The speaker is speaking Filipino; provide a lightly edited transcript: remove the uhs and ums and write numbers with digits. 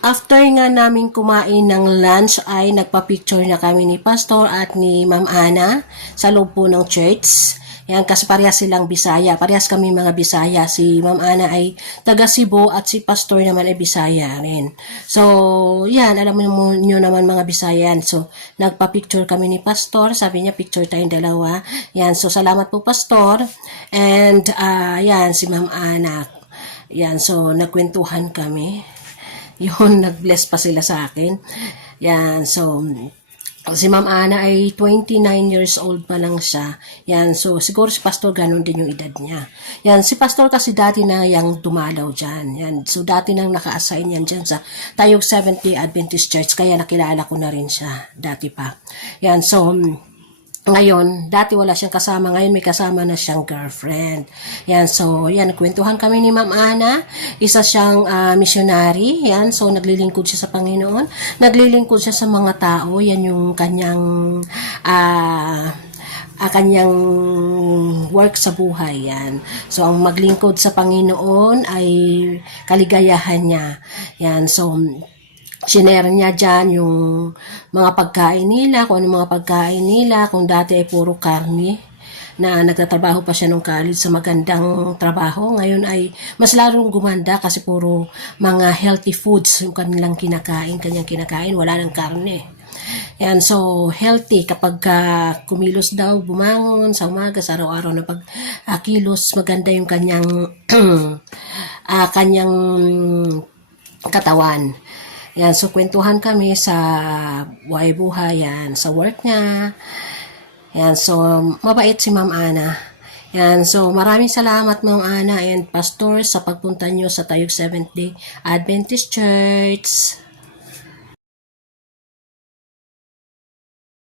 After nga namin kumain ng lunch ay nagpa-picture na kami ni Pastor at ni Ma'am Ana sa loob po ng church. Yan, kasi parehas silang Bisaya. Parehas kami mga Bisaya. Si Ma'am Ana ay taga Cebu at si Pastor naman ay Bisaya rin. So, yan, alam mo nyo naman mga Bisayan. So, nagpa-picture kami ni Pastor. Sabi niya, picture tayong dalawa. Yan, so salamat po Pastor. And, yan, si Ma'am Ana. Yan, so nagkwentuhan kami. Yun, nag-bless pa sila sa akin. Yan, so, si Ma'am Ana ay 29 years old pa lang siya. Yan, so, siguro si Pastor ganun din yung edad niya. Yan, si Pastor kasi dati na yung dumalaw dyan. Yan, so, dati nang naka-assign yan dyan sa Tayog Seventh-day Adventist Church, kaya nakilala ko na rin siya, dati pa. Yan, so, ngayon, dati wala siyang kasama, ngayon may kasama na siyang girlfriend. Yan, so, yan, nagkwentuhan kami ni Ma'am Ana. Isa siyang missionary, yan, so, naglilingkod siya sa Panginoon. Naglilingkod siya sa mga tao, yan yung kanyang, kanyang work sa buhay, yan. So, ang maglingkod sa Panginoon ay kaligayahan niya. Yan, so, sinare niya dyan yung mga pagkain nila, kung ano mga pagkain nila, kung dati ay puro karne, na nagtatrabaho pa siya nung college sa magandang trabaho. Ngayon ay mas larong gumanda kasi puro mga healthy foods yung kanyang kinakain, wala ng karne. Yan, so healthy kapag kumilos daw, bumangon sa umaga, sa araw-araw na pag-kilos, maganda yung kanyang kanyang katawan. Yan, so kwentuhan kami sa buhay-buhay, yan, sa work niya. Yan, so mabait si Ma'am Ana. Yan, so maraming salamat Ma'am Ana and Pastor sa pagpunta nyo sa Tayog Seventh-day Adventist Church.